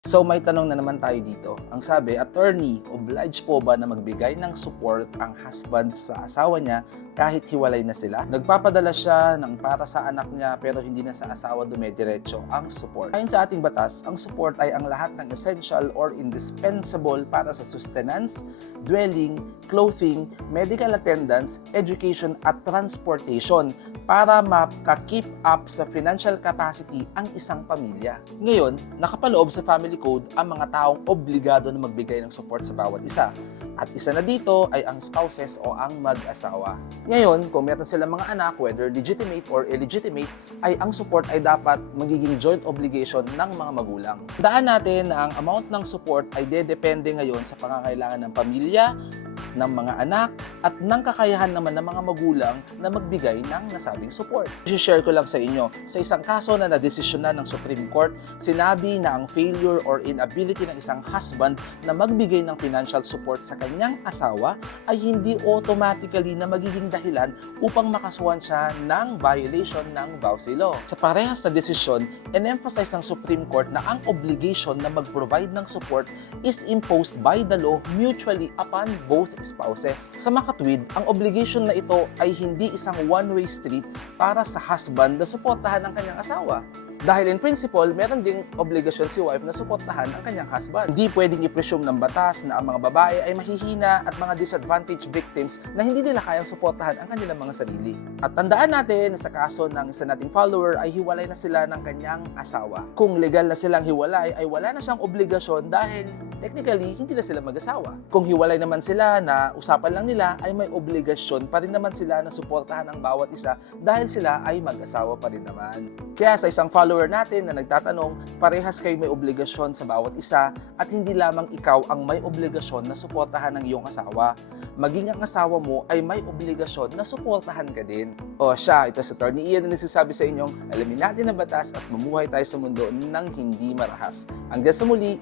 So may tanong na naman tayo dito. Ang sabi, attorney, obliged po ba na magbigay ng support ang husband sa asawa niya kahit hiwalay na sila? Nagpapadala siya ng para sa anak niya pero hindi na sa asawa dumediretso ang support. Ayon sa ating batas, ang support ay ang lahat ng essential or indispensable para sa sustenance, dwelling, clothing, medical attendance, education at transportation para maka-keep up sa financial capacity ang isang pamilya. Ngayon, nakapaloob sa family code ang mga taong obligado na magbigay ng support sa bawat isa. At isa na dito ay ang spouses o ang mag-asawa. Ngayon, kung meron silang mga anak, whether legitimate or illegitimate, ay ang support ay dapat magiging joint obligation ng mga magulang. Tandaan natin na ang amount ng support ay dedepende ngayon sa pangangailangan ng pamilya, ng mga anak, at ng kakayahan naman ng mga magulang na magbigay ng nasabing support. I-share ko lang sa inyo, sa isang kaso na nadesisyonan ng Supreme Court, sinabi na ang failure or inability ng isang husband na magbigay ng financial support sa kanyang asawa ay hindi automatically na magiging dahilan upang makasuhan siya ng violation ng Vowsy Law. Sa parehas na desisyon, in-emphasize ng Supreme Court na ang obligation na mag-provide ng support is imposed by the law mutually upon both spouses. Sa makatwid, ang obligation na ito ay hindi isang one-way street para sa husband na suportahan ang kanyang asawa. Dahil in principle, meron ding obligasyon si wife na suportahan ang kanyang husband. Hindi pwedeng i-presume ng batas na ang mga babae ay mahihina at mga disadvantaged victims na hindi nila kayang suportahan ang kanilang mga sarili. At tandaan natin na sa kaso ng isa nating follower ay hiwalay na sila ng kanyang asawa. Kung legal na silang hiwalay ay wala na siyang obligasyon dahil technically hindi na sila mag-asawa. Kung hiwalay naman sila na usapan lang nila ay may obligasyon pa rin naman sila na suportahan ang bawat isa dahil sila ay mag-asawa pa rin naman. Kaya sa isang follower natin na nagtatanong, parehas kayo may obligasyon sa bawat isa at hindi lamang ikaw ang may obligasyon na suportahan ng iyong asawa. Maging ang asawa mo ay may obligasyon na suportahan ka din. O siya, ito si Attorney Ian na nagsasabi sa inyong alamin natin ang batas at mamuhay tayo sa mundo ng hindi marahas. Hanggang sa muli,